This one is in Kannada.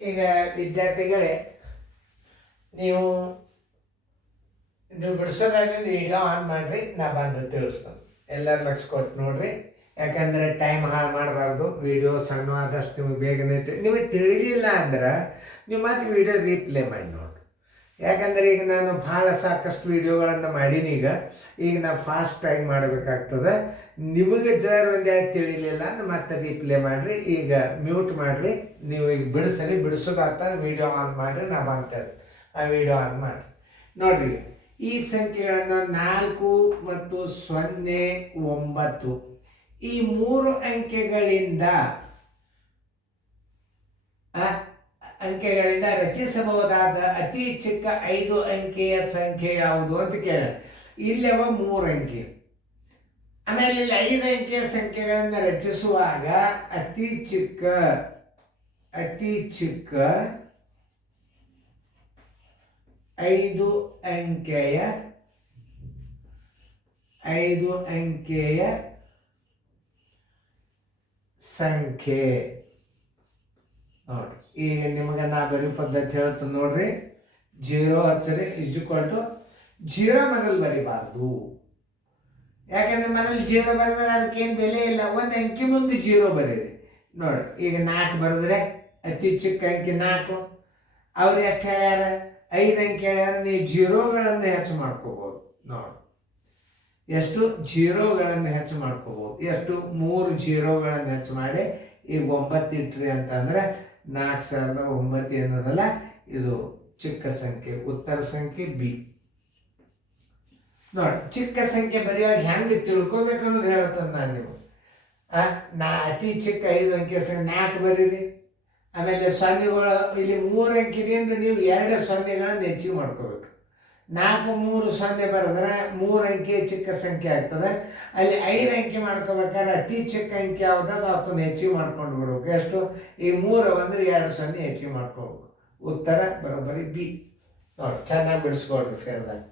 ಈಗ ವಿದ್ಯಾರ್ಥಿಗಳೇ, ನೀವು ಬಿಡಿಸೋದಾಗಿಂದ ವಿಡಿಯೋ ಆನ್ ಮಾಡಿರಿ, ನಾ ಬಂದು ತಿಳಿಸ್ತೇನೆ. ಎಲ್ಲರೂ ಲಕ್ಷ ಕೊಟ್ಟು ನೋಡ್ರಿ, ಯಾಕಂದರೆ ಟೈಮ್ ಹಾಳು ಮಾಡಬಾರ್ದು. ವಿಡಿಯೋ ಸಣ್ಣ ಆದಷ್ಟು ನಿಮಗೆ ಬೇಗನೆ ನಿಮಗೆ ತಿಳಿಲಿಲ್ಲ ಅಂದ್ರೆ ನೀವು ಮತ್ತೆ ವಿಡಿಯೋ ರೀಪ್ಲೇ ಮಾಡಿ ನೋಡ್ರಿ. ಯಾಕಂದರೆ ಈಗ ನಾನು ಭಾಳ ಸಾಕಷ್ಟು ವಿಡಿಯೋಗಳನ್ನು ಮಾಡೀನಿ. ಈಗ ನಾನು ಫಾಸ್ಟಾಗಿ ಮಾಡಬೇಕಾಗ್ತದೆ. ನಿಮಗೆ ಜರ್ ಒಂದೆರಡು ತಿಳಿಲಿಲ್ಲ ಅಂದ್ರೆ ಮತ್ತೆ ರೀಪ್ಲೇ ಮಾಡಿರಿ. ಈಗ ಮ್ಯೂಟ್ ಮಾಡಿರಿ, ನೀವು ಈಗ ಬಿಡಿಸೋದಾಗ್ತಾರೆ. ವಿಡಿಯೋ ಆನ್ ಮಾಡಿರಿ, ನಾ ಬಂತೇನೆ. ಆ ವಿಡಿಯೋ ಆನ್ ಮಾಡಿ ನೋಡಿರಿ. ಈ ಸಂಖ್ಯೆಗಳನ್ನು 4 ಮತ್ತು 0, 9 ಈ 3 ಅಂಕೆಗಳಿಂದ ರಚಿಸಬಹುದಾದ ಅತಿ ಚಿಕ್ಕ 5 ಅಂಕೆಯ ಸಂಖ್ಯೆ ಯಾವುದು ಅಂತ ಕೇಳ. ಇಲ್ಲವ 3 ಅಂಕೆ. ಆಮೇಲೆ ಇಲ್ಲಿ 5 ಅಂಕೆಯ ಸಂಖ್ಯೆಗಳನ್ನು ರಚಿಸುವಾಗ ಅತಿ ಚಿಕ್ಕ 5 ಅಂಕೆಯ ಸಂಖ್ಯೆ ನೋಡ್ರಿ. ಈಗ ನಿಮಗೆ ನಾ ಬರೀ ಪದ್ಧತಿ ಹೇಳ್ತೀನಿ ನೋಡ್ರಿ. 0 ಹಚ್ಚರಿ = 0 ಮೊದಲು ಬರಿಬಾರ್ದು. ಯಾಕಂದ್ರೆ ಮನೇಲಿ 0 ಬರೆದ್ರೆ ಅದಕ್ಕೇನು ಬೆಲೆ ಇಲ್ಲ. ಒಂದು ಅಂಕೆ ಮುಂದೆ 0 ಬರೀರಿ ನೋಡ್ರಿ. ಈಗ 4 ಬರೆದ್ರೆ ಅತಿ ಚಿಕ್ಕ ಅಂಕೆ 4. ಅವ್ರು ಎಷ್ಟು ಹೇಳ್ಯಾರ? 5 ಅಂಕೆ ಹೇಳ್ಯಾರ. ನೀವು 0ಗಳನ್ನು ಹೆಚ್ಚು ಮಾಡ್ಕೋಬೋದು ನೋಡಿ. ಎಷ್ಟು 0ಗಳನ್ನು ಹೆಚ್ಚು ಮಾಡ್ಕೋಬೋದು? ಎಷ್ಟು? 3 0ಗಳನ್ನು ಹೆಚ್ಚು ಮಾಡಿ ಈಗ 9 ಇಟ್ರಿ ಅಂತಂದ್ರೆ 4009 ಅನ್ನೋದಲ್ಲ, ಇದು ಚಿಕ್ಕ ಸಂಖ್ಯೆ. ಉತ್ತರ ಸಂಖ್ಯೆ ಬಿ ನೋಡಿ. ಚಿಕ್ಕ ಸಂಖ್ಯೆ ಬರೆಯುವಾಗ ಹೆಂಗೆ ತಿಳ್ಕೊಬೇಕು ಅನ್ನೋದು ಹೇಳ್ತಾನೆ ನಾನು ನಿಮಗೆ. ಅತಿ ಚಿಕ್ಕ 5 ಅಂಕೆ ಸಂಖ್ಯೆ 4 ಬರೀರಿ. ಆಮೇಲೆ ಸೊನ್ನೆಗಳು ಇಲ್ಲಿ 3 ಅಂಕೆದಿಂದ ನೀವು 2 ಸೊನ್ನೆಗಳನ್ನು ಹೆಚ್ಚಿಗೆ ಮಾಡ್ಕೋಬೇಕು. 4 3 0 ಬರೆದ್ರೆ 3 ಅಂಕೆ ಚಿಕ್ಕ ಸಂಖ್ಯೆ ಆಗ್ತದೆ. ಅಲ್ಲಿ 5 ಅಂಕೆ ಮಾಡ್ಕೋಬೇಕಾದ್ರೆ ಅತಿ ಚಿಕ್ಕ ಅಂಕೆ ಯಾವುದಾದ್ರು ಅದನ್ನು ಹೆಚ್ಚಿಗೆ ಮಾಡ್ಕೊಂಡು ಬಿಡ್ಬೇಕು. ಎಷ್ಟು? ಈ 3 ಅಂದರೆ 2 0 ಹೆಚ್ಚಿಗೆ ಮಾಡ್ಕೋಬೇಕು. ಉತ್ತರ ಬರೋಬ್ಬರಿ ಬಿ ನೋಡಿ. ಚೆನ್ನಾಗಿ ಬಿಡಿಸ್ಕೊಳ್ರಿ ಫೇರ್ದಾಗ.